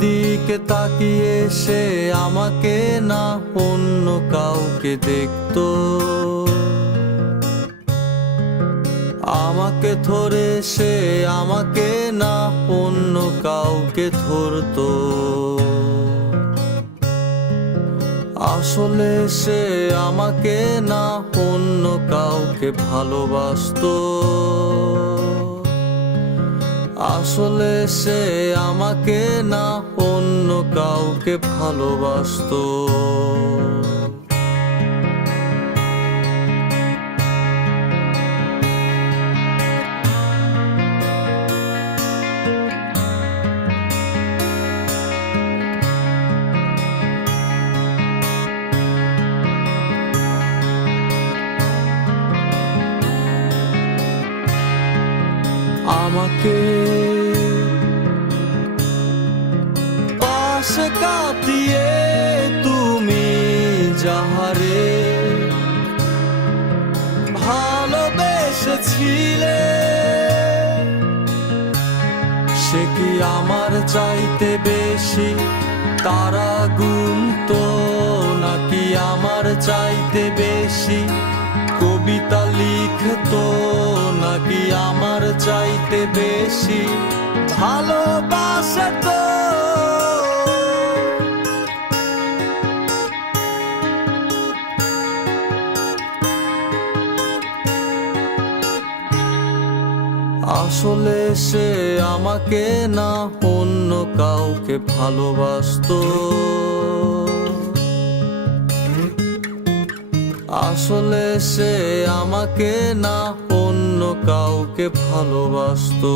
দিকে তাকিয়ে সে আমাকে না অন্য কাউকে দেখত। আমাকে ধরে সে আমাকে না অন্য কাউকে ধরতো। আসলে সে আমাকে না অন্য কাউকে ভালোবাসতো। আসলে সে আমাকে না অন্য কাউকে ভালোবাসতো। আমাকে। পাশে কাটিয়ে তুমি যাহারে। ভালোবেসেছিলে। সে কি আমার চাইতে বেশি তারা গুনতো নাকি আমার চাইতে বেশি কবিতা লিখতো? নাকি আমার চাইতে বেশি ভালোবাসতো আসলে সে আমাকে না অন্য কাউকে ভালোবাসতো। আসলে সে আমাকে না অন্য কাউকে ভালোবাসতো।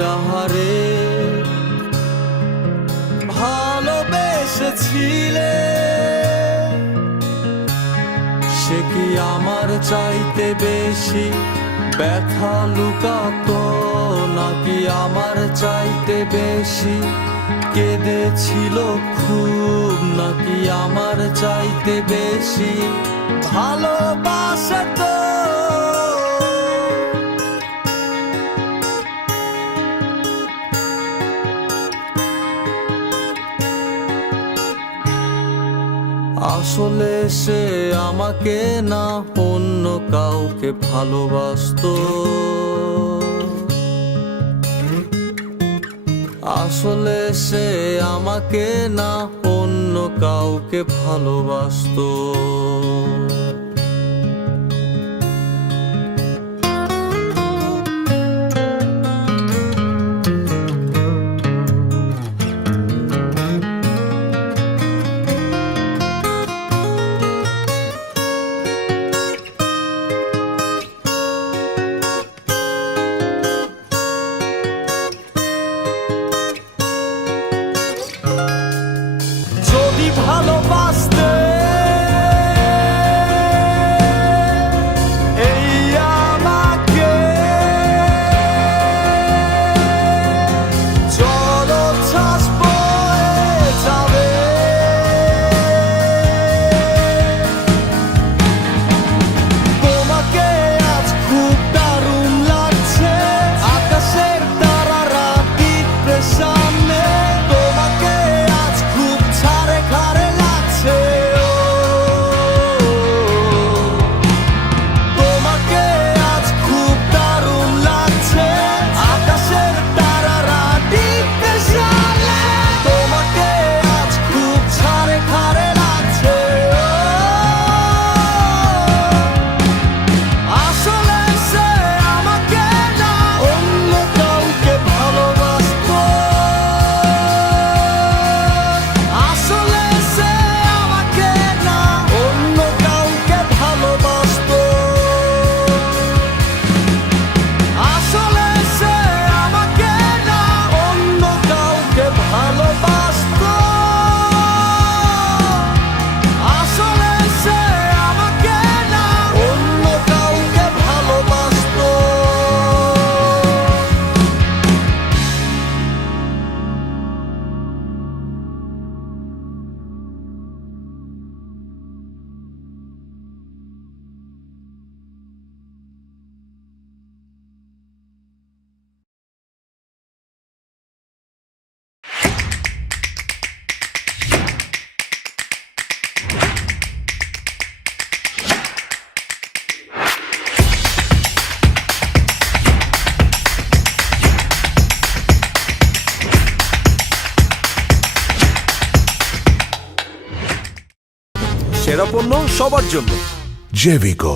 যাহারে ভালোবেসেছিলে। সে কি আমার চাইতে বেশি ব্যথা লুকাতো, নাকি আমার চাইতে বেশি কেঁদেছিল খুব, নাকি আমার চাইতে বেশি ভালোবাসতো? আসলে সে আমাকে না অন্য কাউকে ভালোবাসত। আসলে সে আমাকে না অন্য কাউকে ভালোবাসতো। সেরা পণ্য সবার জন্য। Jevico